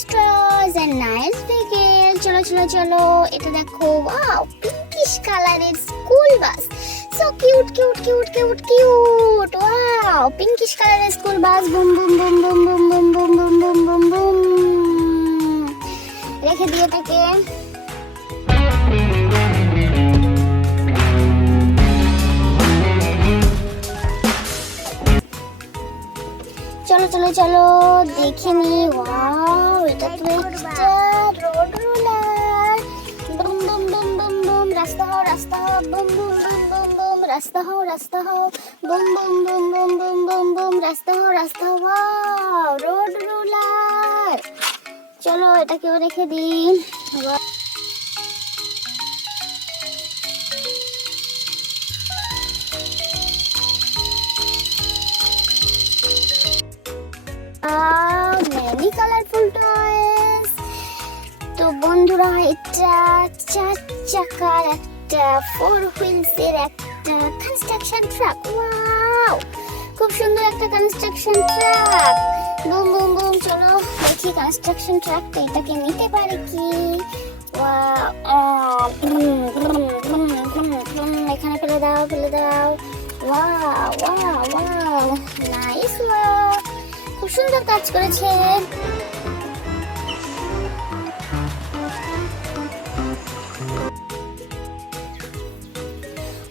Nice toys and nice vehicle. চলো চলো চলো, এটা দেখো, ওয়াও, পিঙ্কিশ কালারের school bus. So cute cute cute cute cute, wow, pinkish কালারের school bus. Boom boom boom boom boom boom boom boom boom boom boom. রেখে দিও এটাকে। চলো চলো চলো, দেখে নি। ওয়াও, এটা তো একটা road roller. Boom boom boom boom boom, রাস্তা হও রাস্তা হও, boom boom boom boom boom, রাস্তা হও রাস্তা হও, boom boom boom boom boom boom boom, রাস্তা হও রাস্তা হও। Wow, road roller. চলো এটাকেও রেখে দিই। Many colourful toys. তো বন্ধুরা, এটা 4 চাকার একটা 4 হুইলস এর একটা কনস্ট্রাকশন ট্রাক। ওয়াও, খুব সুন্দর একটা construction truck. Broom boom broom, চলো দেখি কনস্ট্রাকশন ট্রাকটা এটাকে নিতে পারে কি। ওয়াও, এখানে ফেলে দাও ফেলে দাও। Wow wow wow, nice work, খুব সুন্দর কাজ করেছে।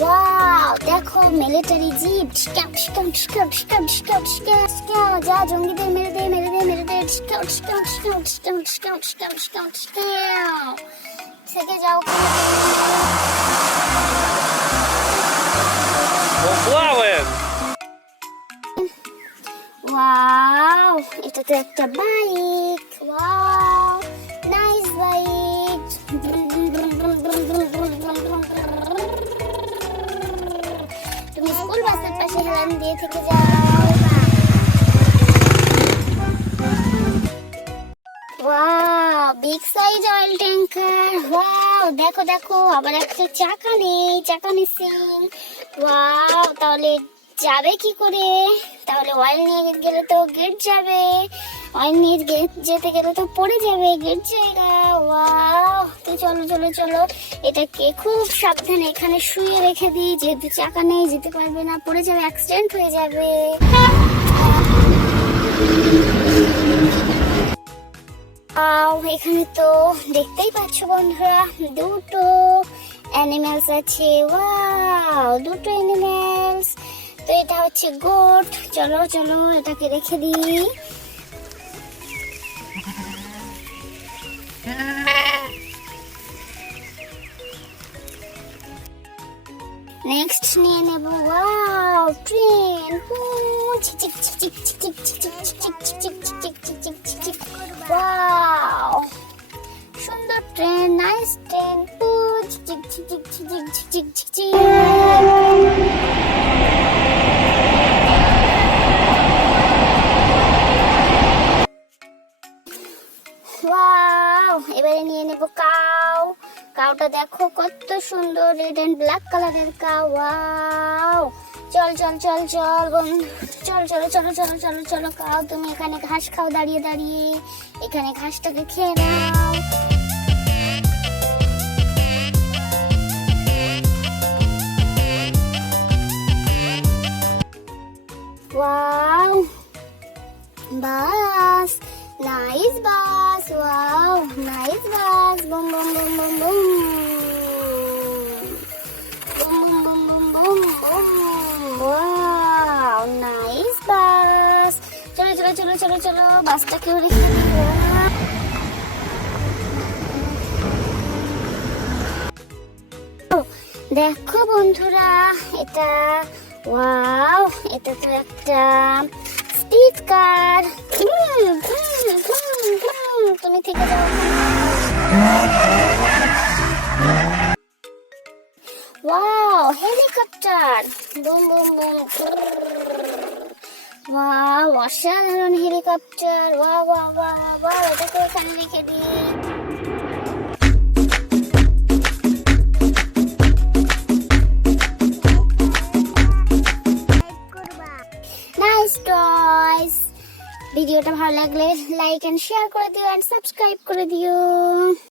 ওয়াও, দেখো military jeep. Scout scout scout scout scout scout scout, যা জঙ্গিদের মেরে দে মেরে দে মেরে দে। Scout scout scout scout scout scout scout scout, থেকে যাও। ওয়াও, এটা তো একটা বাইক। Wow, nice bike. তুমি স্কুল বাসের পাশে হেলান দিয়ে থেকে যাও। Wow, big size oil tanker. Wow, দেখো দেখো, আবার একটা চাকা নেই, চাকা মিসিং। ওয়াও, তাহলে যাবে কি করে? তাহলে অয়েল নিয়ে গেলে তো গেট যাবে, অয়েল নিয়ে যেতে গেলে তো পড়ে যাবে গেট জায়গা। ওয়াও, তো চলো চলো চলো, এটাকে খুব সাবধানে এখানে শুয়ে রেখে দিই, যেহেতু চাকা নেই যেতে পারবে না, পড়ে যাবে, অ্যাক্সিডেন্ট হয়ে যাবে। এখানে তো দেখতেই পাচ্ছ বন্ধুরা, দুটো অ্যানিমেলস আছে। ওয়াও, দুটো অ্যানিমেলস। তো এটা হচ্ছে গোট। চলো চলো, এটাকে রেখে দিই। নেক্সট নিয়ে নেব। Wow, train. চিক চিক চিক চিক চিক চিক চিক চিক চিক চিক চিক। ওয়াও, সুন্দর ট্রেন, নাইস ট্রেন। চিক চিক চিক চিক চিক চিক চিক। ওয়াও, এবারে নিয়ে নেব কাউ। কাউটা দেখো কত সুন্দর, রেড এন্ড ব্ল্যাক কালারের কাউ। ওয়াও, চল চল চল চল চল চলো চলো চলো চলো চলো। কাউ, তুমি এখানে ঘাস খাও দাঁড়িয়ে দাঁড়িয়ে, এখানে ঘাসটাকে খেয়ে নাও। Wow, bus, nice bus. Wow, nice bus. Boom boom boom boom boom boom boom boom boom boom. Wow, nice bus. চলো চলো চলো চলো চলো, বাসটাকেও রেখে দিব। দেখো বন্ধুরা, এটা, ওয়াও, এটা তো একটা স্পিড কার। তুমি থেকে যাও। Wow, helicopter. Boom boom boom. Wow, অসাধারণ helicopter. Wow wow wow wow, এটাকে এখানে রেখে দিই। Nice toys. ভিডিওটা ভালো লাগলে লাইক এন্ড শেয়ার করে দিও এন্ড সাবস্ক্রাইব করে দিও।